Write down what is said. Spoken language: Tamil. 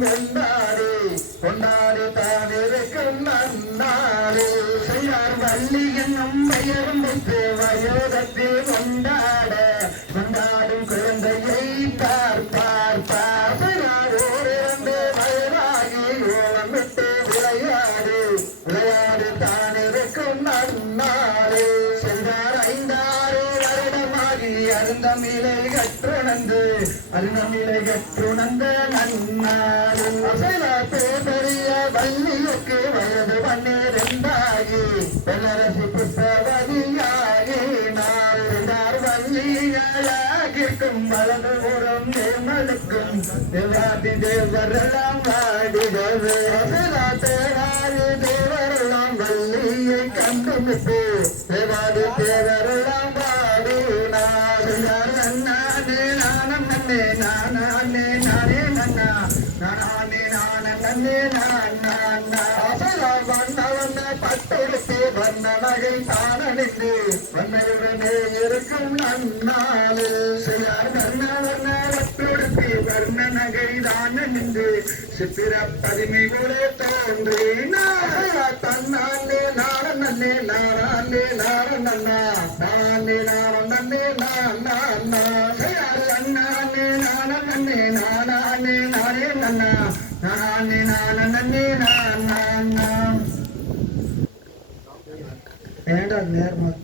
கொண்டாடி கொண்டாடி தானிருக்கும் நன்னாடு செய்யார் வள்ளி என்னும் பெயரும் வைத்து வயோதத்தில் கொண்டாட கொண்டாடும் குழந்தையை பார் பார் பார். செய்யார் வயதாகி ஓரம் விட்டு விளையாடு விளையாடு தானிருக்கும் நன்னாடு அருந்தமிழை கற்றுணந்து அருந்தமிழை கற்றுணந்த நன்னாடு அசைல பெரிய வள்ளியுக்கு வயது பன்னிரண்டாகி பெண்ணரசி புத்தவதியாகி நாள் வள்ளியாகிருக்கும் வலது புறம் தேமலுக்கும் தேவாதி தேவரெல்லாம் வாடிடவே அசைலா தேவாரி தேவரெல்லாம் வள்ளியை கண்டுமிட்டு தேவாதி தேவரெல்லாம் வாடினார். நான நான் நான் அசலால் வண்ண வண்ண பட்டெடுத்து வண்ண நகை தானணிந்து வண்ணையுடனே இருக்கும் நன்னாளு சிலர் வண்ண வண்ண பட்டெடுத்து வர்ண நகை தானணிந்து சித்திர பதுமை கூட தோன்றினார் தன்னானே நான நன்னே நானே நான நன்னா நானே நான நன்னே நான் நான் அண்ணானே நான நானே நானே நானே நான் நான் வேண்டாம் நேர்மா